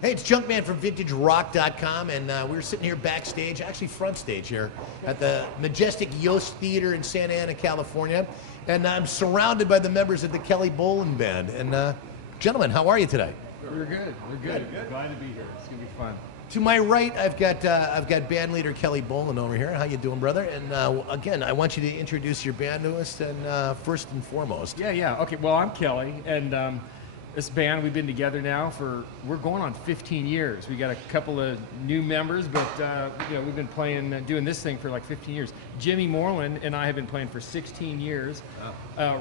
Hey, it's Junkman from VintageRock.com, and we're sitting here backstage, actually front stage here, at the majestic Yost Theater in Santa Ana, California, and I'm surrounded by the members of the Kelly Bowlin Band. And gentlemen, how are you today? We're good. We're good. Glad to be here. It's gonna be fun. To my right, I've got band leader Kelly Bowlin over here. How you doing, brother? And again, I want you to introduce your band to us, and first and foremost. Yeah. Okay. Well, I'm Kelly, and this band we've been together now we're going on 15 years. We got a couple of new members, but we've been doing this thing for like 15 years. Jimmy Moreland and I have been playing for 16 years.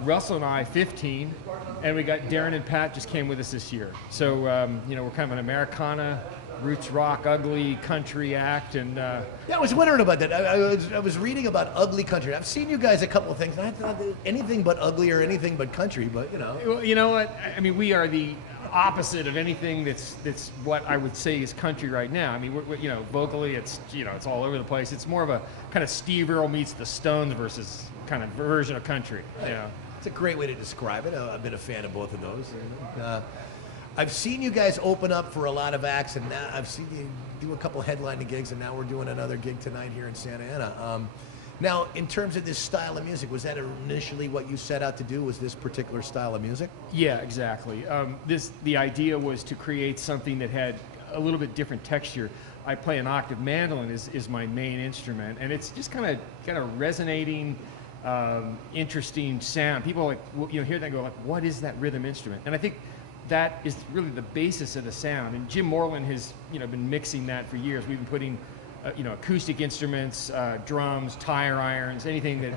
Russell and I 15, and we got Darren and Pat just came with us this year. So we're kind of an Americana, roots rock, ugly country act, and yeah, I was wondering about that. I was reading about ugly country. I've seen you guys a couple of things, and I thought that anything but ugly or anything but country, but you know. Well, you know what? I mean, we are the opposite of anything that's what I would say is country right now. I mean, we're vocally, it's it's all over the place. It's more of a kind of Steve Earle meets the Stones versus kind of version of country. Yeah, it's a great way to describe it. I've been a fan of both of those. I've seen you guys open up for a lot of acts, and now I've seen you do a couple headlining gigs, and now we're doing another gig tonight here in Santa Ana. Now, in terms of this style of music, was that initially what you set out to do, was this particular style of music? Yeah, exactly. The idea was to create something that had a little bit different texture. I play an octave mandolin is my main instrument, and it's just kind of resonating, interesting sound. People hear that and go like, what is that rhythm instrument? And I think that is really the basis of the sound. And Jim Moreland has been mixing that for years. We've been putting acoustic instruments, drums, tire irons, anything that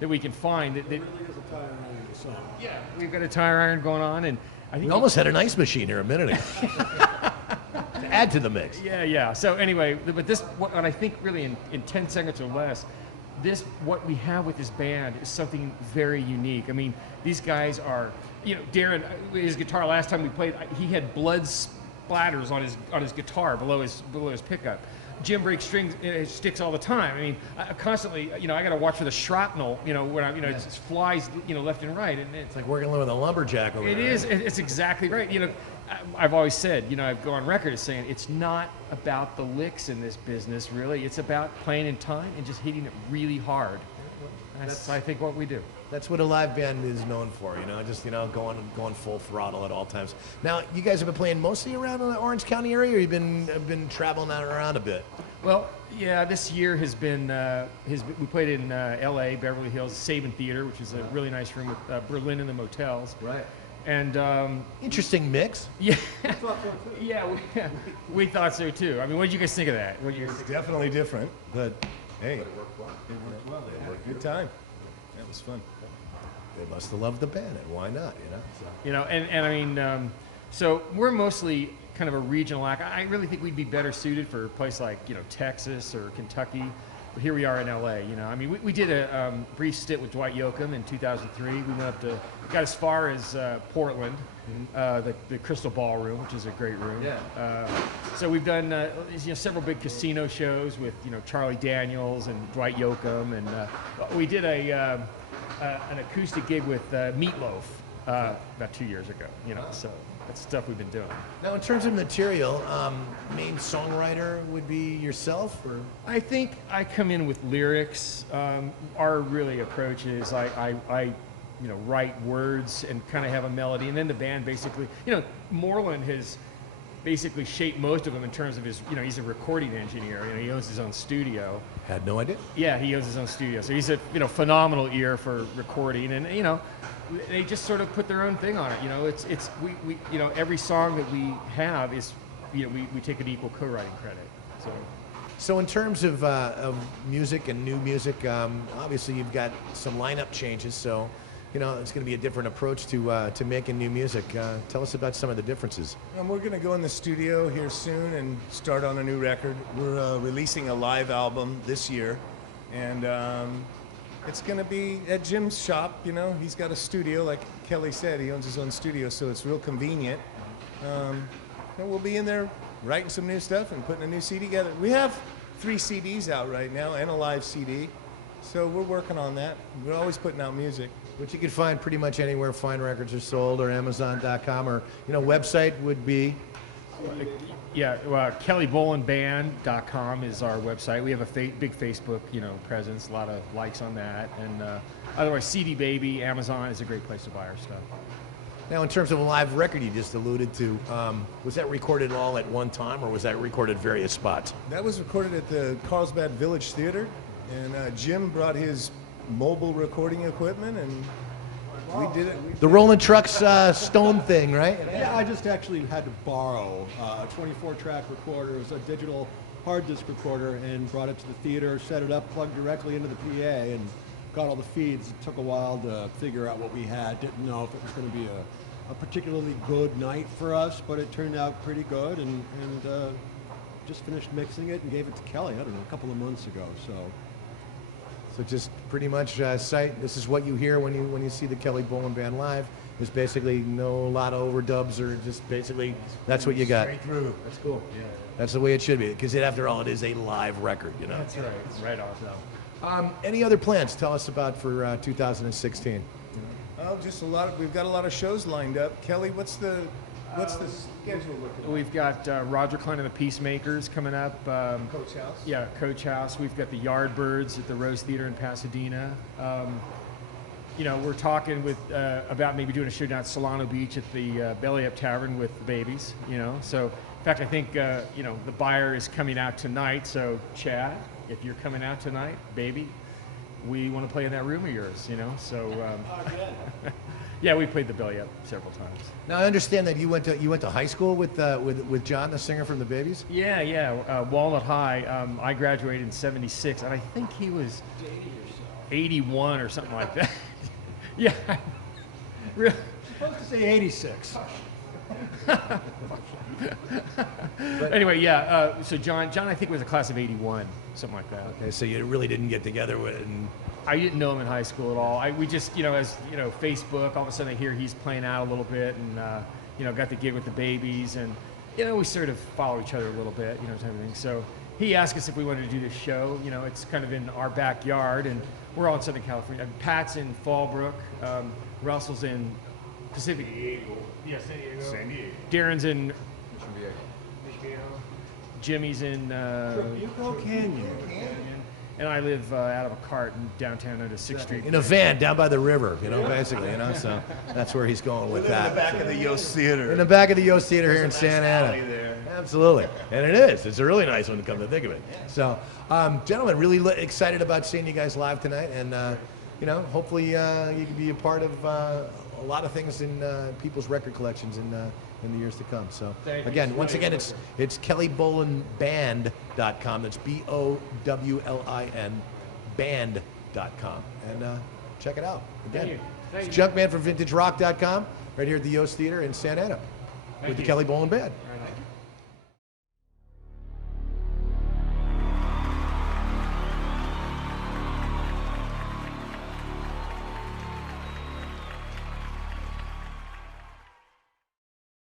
that we can find. That really is a tire iron in the song. Yeah, we've got a tire iron going on, and I think we almost had an ice machine here a minute ago. To add to the mix. Yeah. So anyway, but this, what I think really in 10 seconds or less, what we have with this band is something very unique. I mean, these guys are, Darren, his guitar last time we played, he had blood splatters on his guitar below his pickup. Jim breaks sticks all the time. I mean, constantly, I got to watch for the shrapnel, when it flies, left and right, and it's like working with a lumberjack over there. It is. It's exactly right. I've always said, I go on record as saying it's not about the licks in this business, really. It's about playing in time and just hitting it really hard. That's I think, what we do. That's what a live band is known for, just going full throttle at all times. Now, you guys have been playing mostly around in the Orange County area, or you've been traveling around a bit? Well, yeah, this year has been we played in L.A., Beverly Hills, Saban Theater, which is a really nice room with Berlin and the Motels. Right. And interesting mix. Yeah, we thought so too. I mean, what did you guys think of that? It's definitely different, but hey, it worked well. Good time. That was fun. They must have loved the band, and why not? And I mean, so we're mostly kind of a regional act. I really think we'd be better suited for a place like Texas or Kentucky. But here we are in LA. I mean, we did a brief stint with Dwight Yoakam in 2003. We went got as far as Portland, the Crystal Ballroom, which is a great room. Yeah. So we've done several big casino shows with Charlie Daniels and Dwight Yoakam, and we did an acoustic gig with Meatloaf about 2 years ago. So that's stuff we've been doing. Now, in terms of material, main songwriter would be yourself, or? I think I come in with lyrics. Our really approach is I write words and kind of have a melody, and then the band basically, Moreland has basically shaped most of them in terms of his, he's a recording engineer. He owns his own studio. Had no idea. Yeah, he owns his own studio, so he's a phenomenal ear for recording, and they just sort of put their own thing on it. We every song that we have is we take an equal co-writing credit. So in terms of music and new music, obviously you've got some lineup changes. So it's going to be a different approach to making new music. Tell us about some of the differences. We're going to go in the studio here soon and start on a new record. We're releasing a live album this year, and it's going to be at Jim's shop. He's got a studio, like Kelly said. He owns his own studio, so it's real convenient. We'll be in there writing some new stuff and putting a new CD together. We have 3 CDs out right now and a live CD, so we're working on that. We're always putting out music. Which you can find pretty much anywhere fine records are sold, or Amazon.com, or website would be Yeah, KellyBowlinBand.com is our website. We have a big Facebook, presence, a lot of likes on that. And otherwise, CD Baby, Amazon is a great place to buy our stuff. Now, in terms of a live record you just alluded to, was that recorded all at one time, or was that recorded at various spots? That was recorded at the Carlsbad Village Theater, and Jim brought his mobile recording equipment, and we did it. The Rolling Trucks Stone thing, right? Yeah, I just actually had to borrow a 24-track recorder. It was a digital hard disk recorder, and brought it to the theater, set it up, plugged directly into the PA, and got all the feeds. It took a while to figure out what we had. Didn't know if it was going to be a particularly good night for us, but it turned out pretty good, and just finished mixing it and gave it to Kelly, I don't know, a couple of months ago. So just pretty much this is what you hear when you see the Kelly Bowlin Band live. Is basically no lot of overdubs, or just basically that's what you got. Straight through. That's cool. Yeah. That's the way it should be, because after all, it is a live record, That's right. It's right on. Any other plans? Tell us about for 2016. Oh, just a lot. We've got a lot of shows lined up. Kelly, what's the schedule looking like? We've got Roger Klein and the Peacemakers coming up. Coach House. Yeah, Coach House. We've got the Yardbirds at the Rose Theater in Pasadena. We're talking about maybe doing a show down at Solano Beach at the Belly Up Tavern with the Babies. So in fact, I think the buyer is coming out tonight. So Chad, if you're coming out tonight, baby, we want to play in that room of yours. So yeah, we played the Belly Up several times. Now I understand that you went to high school with John, the singer from the Babies. Yeah. Walnut High. I graduated in '76, and I think he was 81 or something like that. Yeah. Really? Supposed to say 86. Anyway, yeah. So John, I think was a class of '81, something like that. Okay, so you really didn't get together with. I didn't know him in high school at all. We just, as Facebook. All of a sudden, I hear he's playing out a little bit, and got the gig with the Babies, and we sort of follow each other a little bit, type of thing. So he asked us if we wanted to do this show. It's kind of in our backyard, and we're all in Southern California. Pat's in Fallbrook, Russell's in Pacific. Yeah, San Diego. Darren's in Jimmy's in Tribuco Canyon. and I live out of a cart in downtown under 6th Street. In a van down by the river, basically, so that's where he's going with that. In the back of the Yost Theater. In the back of the Yost Theater here in There's a nice Santa alley Ana. there. Absolutely, and it is. It's a really nice one to come to think of it. So, gentlemen, really excited about seeing you guys live tonight, and hopefully you can be a part of a lot of things in people's record collections in the years to come. So again, once again, it's KellyBowlinBand.com. That's BOWLIN band.com, and check it out. Again, it's Junkman from VintageRock.com right here at the Yost Theater in Santa Ana with the Kelly Bowlin Band.